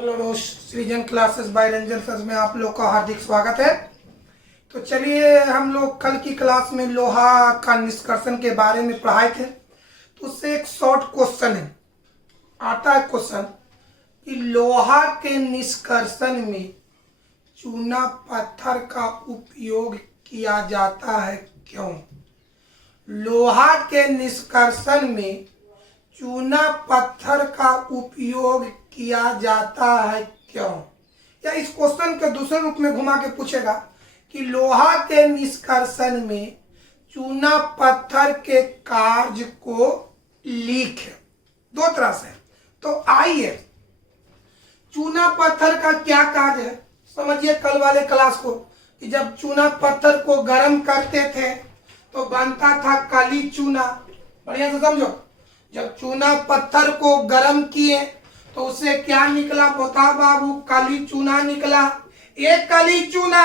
Hello दोस्त, सृजन classes bye Ranjan sir में आप लोग का हार्दिक स्वागत है। तो चलिए, हम लोग कल की क्लास में लोहा का निष्कर्षण के बारे में पढ़ाए थे। तो उससे एक शॉर्ट क्वेश्चन है, आता है क्वेश्चन कि लोहा के निष्कर्षण में चूना पत्थर का उपयोग किया जाता है क्यों? लोहा के निष्कर्षण में चूना पत्थर का उपयोग किया जाता है क्यों? या इस क्वेश्चन के दूसरे रूप में घुमा के पूछेगा कि लोहा के निष्कर्षण में चूना पत्थर के कार्य को लिख। दो तरह से। तो आइए, चूना पत्थर का क्या कार्य है समझिए कल वाले क्लास को, कि जब चूना पत्थर को गर्म करते थे तो बनता था काली चूना। बढ़िया से समझो, जब चूना पत्थर को गर्म किए तो उससे क्या निकला बता बाबू? काली चूना निकला। एक काली चूना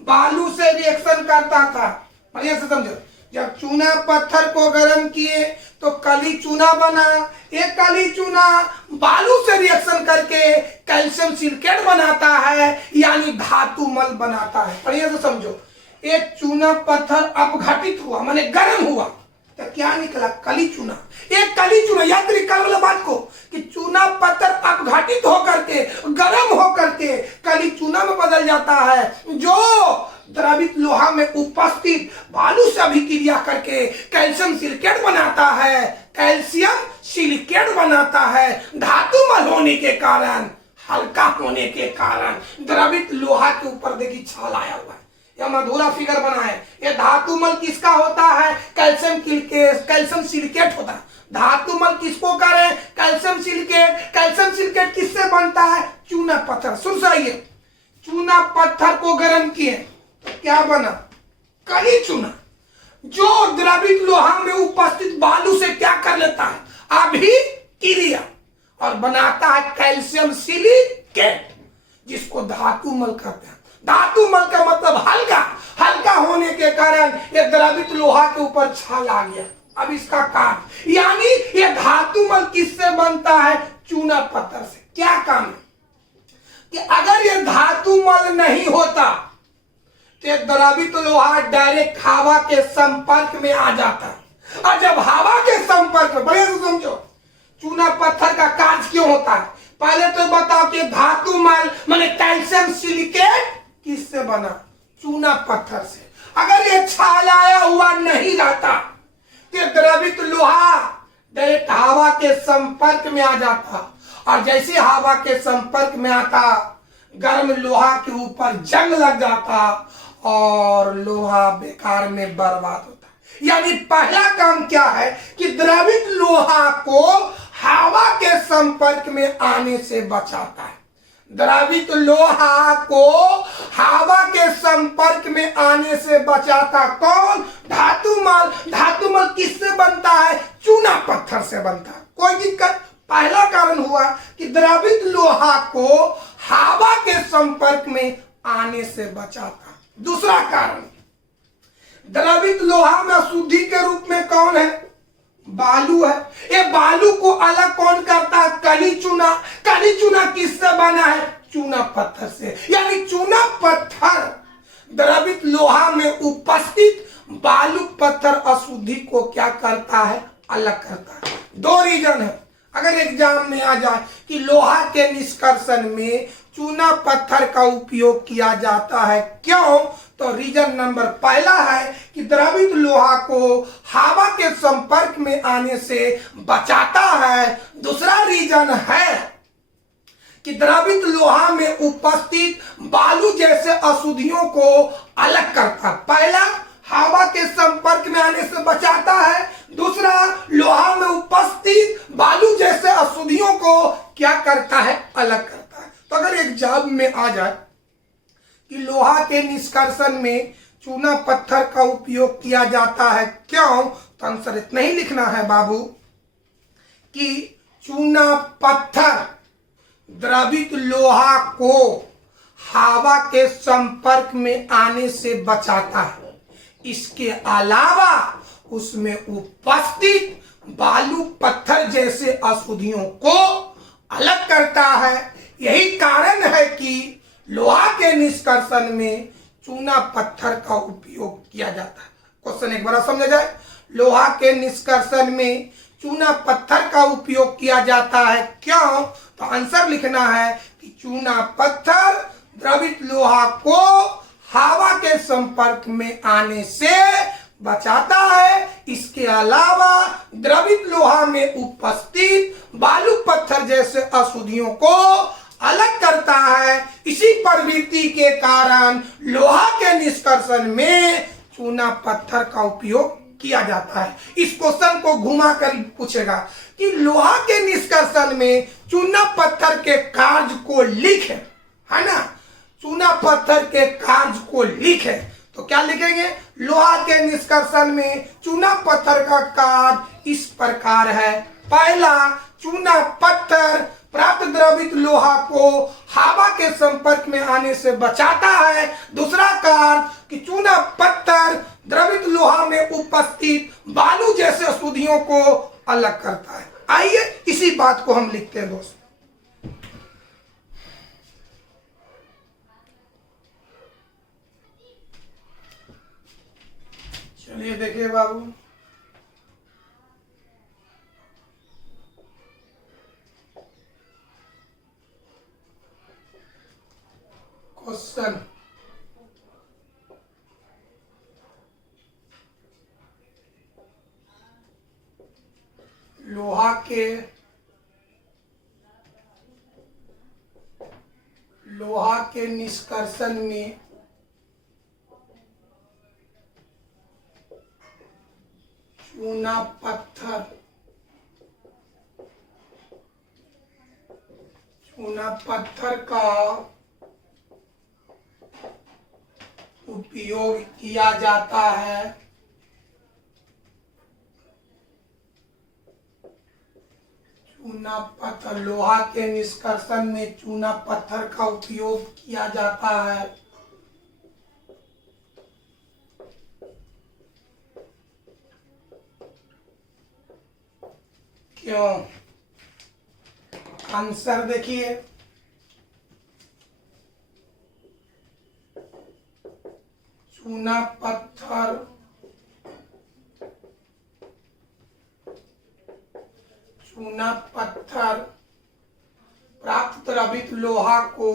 बालू से रिएक्शन करता था। बढ़िया से समझो, जब चूना पत्थर को गर्म किए तो काली चूना बना। एक काली चूना बालू से रिएक्शन करके कैल्शियम सिलिकेट बनाता है, यानी धातु मल बनाता है। बढ़िया से समझो, एक चूना पत्थर अपघटित हुआ माने गर्म हुआ तो क्या निकला? काली चूना। एक काली चूना, याद रखिए कल वाले बात को कि चूना पत्थर अपघटित होकर के गर्म होकर के काली चूना में बदल जाता है, जो द्रवित लोहा में उपस्थित बालू से अभिक्रिया करके कैल्शियम सिलिकेट बनाता है। कैल्शियम सिलिकेट बनाता है धातु मल होने के कारण, हल्का होने के कारण। द्रवित लोहा के ऊपर देखिए छाल आया हुआ है, यह मधुरा फिगर बना है। यह धातु मल किसका होता है? कैल्शियम सिलिकेट होता है। धातु मल किसको करें? Calcium silicate. कैल्शियम सिलिकेट किससे बनता है? चूना पत्थर। सुन सही, चूना पत्थर को गर्म किए तो क्या बना? काली चूना, जो द्रवित लोहा में उपस्थित बालू से क्या कर लेता है? अभिक्रिया और बनाता है कैल्शियम सिलिकेट, जिसको धातु मल कहते हैं। धातु मल का मतलब हल्का। हल्का होने के कारण ये द्रवित लोहा के ऊपर छाल आ गया। अब इसका काम, यानी ये धातु मल किससे बनता है? चूना पत्थर से। क्या काम है कि अगर ये धातु मल नहीं होता तो द्रवित लोहा डायरेक्ट हवा के संपर्क में आ जाता। और जब हवा के संपर्क में, बढ़िया से समझो, चूना पत्थर का कार्य क्यों होता है? पहले तो बताओ कि धातु मल माने कैल्शियम सिलिकेट किससे बना? चूना पत्थर से। अगर ये छाल आया हुआ नहीं रहता तो द्रवित लोहा डायरेक्ट हवा के संपर्क में आ जाता, और जैसे हवा के संपर्क में आता गर्म लोहा के ऊपर जंग लग जाता और लोहा बेकार में बर्बाद होता। यानी पहला काम क्या है कि द्रवित लोहा को हवा के संपर्क में आने से बचाता है। द्रवित लोहा को हवा के संपर्क में आने से बचाता कौन? धातु मल। धातु मल किससे बनता है? चूना पत्थर से बनता है। कोई दिक्कत? पहला कारण हुआ कि द्रवित लोहा को हवा के संपर्क में आने से बचाता। दूसरा कारण, द्रवित लोहा में अशुद्धि के रूप में कौन है? बालू है। ये बालू को अलग कौन करता है? काली चूना। काली चूना किससे बना है? चूना पत्थर से। यानी चूना पत्थर द्रवित लोहा में उपस्थित बालू पत्थर अशुद्धि को क्या करता है? अलग करता है। दो रीजन है। अगर एग्जाम में आ जाए कि लोहा के निष्कर्षण में चूना पत्थर का उपयोग किया जाता है क्यों, तो रीजन नंबर पहला है कि द्रवित लोहा को हवा के संपर्क में आने से बचाता है। दूसरा रीजन है कि द्रवित लोहा में उपस्थित बालू जैसे अशुद्धियों को अलग करता। पहला, हवा के संपर्क में आने से बचाता है। दूसरा, लोहा में उपस्थित बालू जैसे अशुद्धियों को क्या करता है? अलग करता है। तो अगर एग्जाम में आ जाए कि लोहा के निष्कर्षण में चूना पत्थर का उपयोग किया जाता है क्यों, तो आंसर इतना ही लिखना है बाबू कि चूना पत्थर द्रवित लोहा को हवा के संपर्क में आने से बचाता है। इसके अलावा उसमें उपस्थित बालू पत्थर जैसे अशुद्धियों को अलग करता है। यही कारण है कि लोहा के निष्कर्षण में चूना पत्थर का उपयोग किया जाता है। क्वेश्चन एक बार समझा जाए, लोहा के निष्कर्षण में चूना पत्थर का उपयोग किया जाता है, क्यों? तो आंसर लिखना है कि चूना पत्थर द्रवित लोहा को हवा के संपर्क में आने से बचाता है। इसके अलावा द्रवित लोहा में उपस्थित बालू पत्थर जैसे अशुद्धियों को अलग करता है। इसी प्रवृत्ति के कारण लोहा के निष्कर्षण में चूना पत्थर का उपयोग किया जाता है। इस क्वेश्चन को घुमा कर पूछेगा कि लोहा के निष्कर्षण में चूना पत्थर के कार्य को लिखे, है ना, चूना पत्थर के कार्य को लिखे, तो क्या लिखेंगे? लोहा के निष्कर्षण में चूना पत्थर का कार्य इस प्रकार है। पहला, चूना पत्थर प्राप्त द्रवित लोहा को हवा के संपर्क में आने से बचाता है। दूसरा कार्य कि चूना पत्थर द्रवित लोहा में उपस्थित बालू जैसे अशुद्धियों को अलग करता है। आइए इसी बात को हम लिखते हैं दोस्त। चलिए देखिए बाबू, क्वेश्चन लोहा के निष्कर्षण में चूना पत्थर का उपयोग किया जाता है। चूना पत्थर, लोहा के निष्कर्षण में चूना पत्थर का उपयोग किया जाता है। क्यों? आंसर देखिए, चूना पत्थर प्राप्त द्रवित लोहा को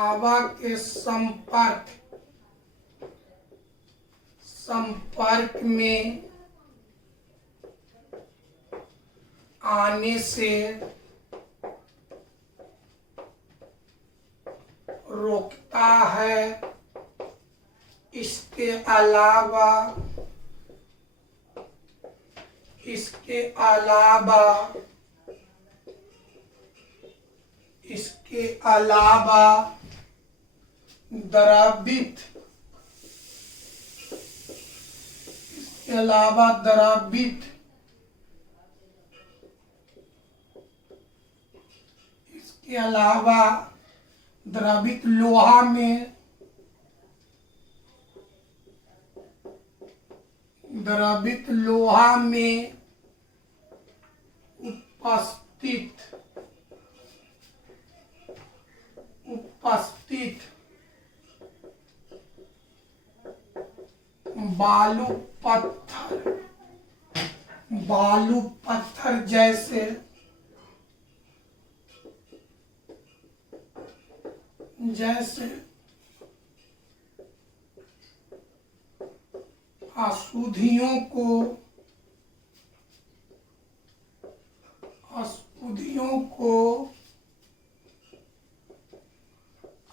हवा के संपर्क में आने से रोकता है। इसके अलावा द्रवित लोहा में उपस्थित बालू पत्थर जैसे अशुद्धियों को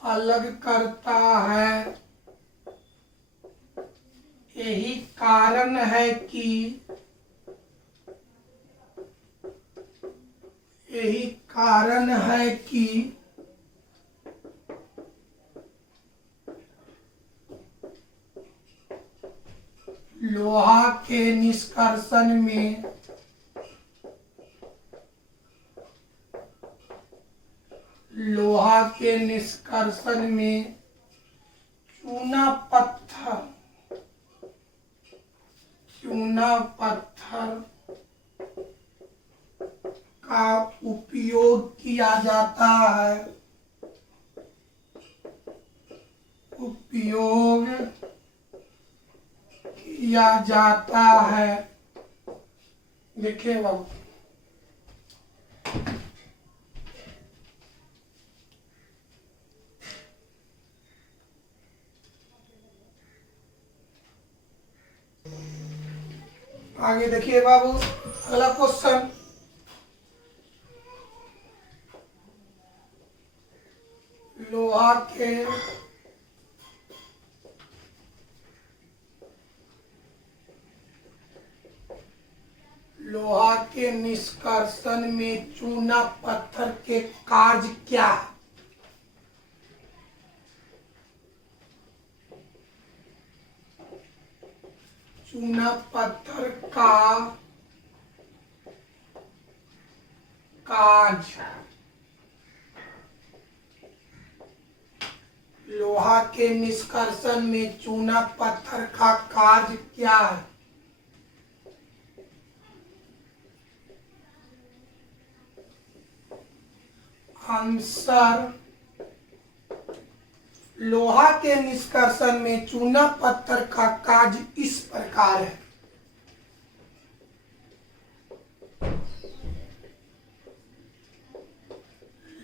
अलग करता है। यही कारण है कि लोहा के निष्कर्षण में लोहा के निष्कर्षण में चूना पत्थर का उपयोग किया जाता है। देखिए बाबू, आगे देखिए बाबू, अगला क्वेश्चन, लोहा के निष्कर्षण में चूना पत्थर के कार्य क्या है? चूना पत्थर का कार्य, लोहा के निष्कर्षण में चूना पत्थर का कार्य क्या है? आंसर, लोहा के निष्कर्षण में चूना पत्थर का कार्य इस प्रकार है।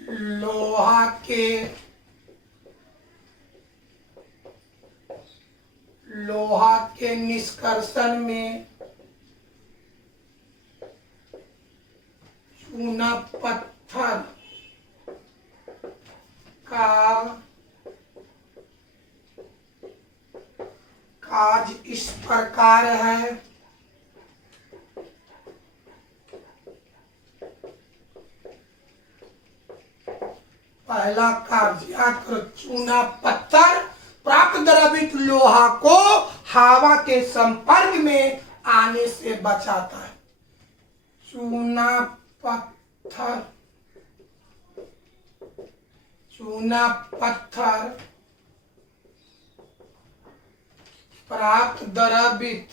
लोहा के निष्कर्षण में चूना पत्थर का कार्य इस प्रकार है। पहला कार्य, चूना पत्थर प्राप्त द्रवित लोहा को हवा के संपर्क में आने से बचाता है। चूना पत्थर प्राप्त द्रवित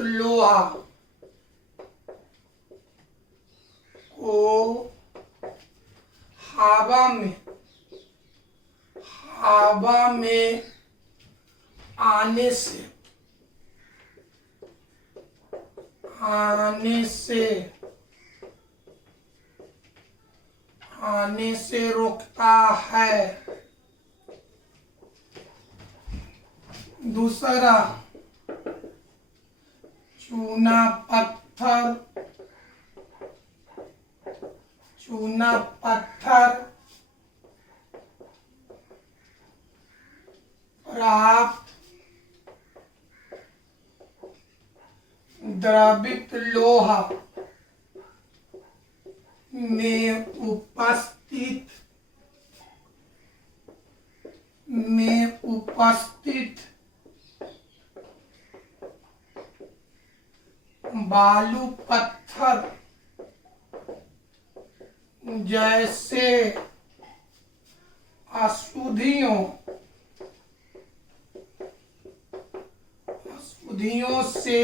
लोहा को हवा में आने से रोकता है। दूसरा, चूना पत्थर प्राप्त द्रवित लोहा में उपस्थित बालू पत्थर जैसे अशुद्धियों से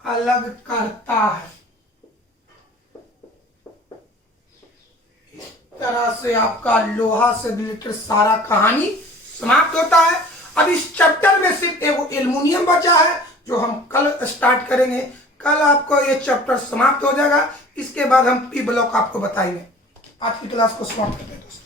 अलग करता है। इस तरह से आपका लोहा से रिलेटेड सारा कहानी समाप्त होता है। अब इस चैप्टर में सिर्फ एगो एल्युमिनियम बचा है जो हम कल स्टार्ट करेंगे। कल आपको ये चैप्टर समाप्त हो जाएगा। इसके बाद हम पी ब्लॉक आपको बताएंगे। आज की क्लास को समाप्त करते हैं दोस्तों।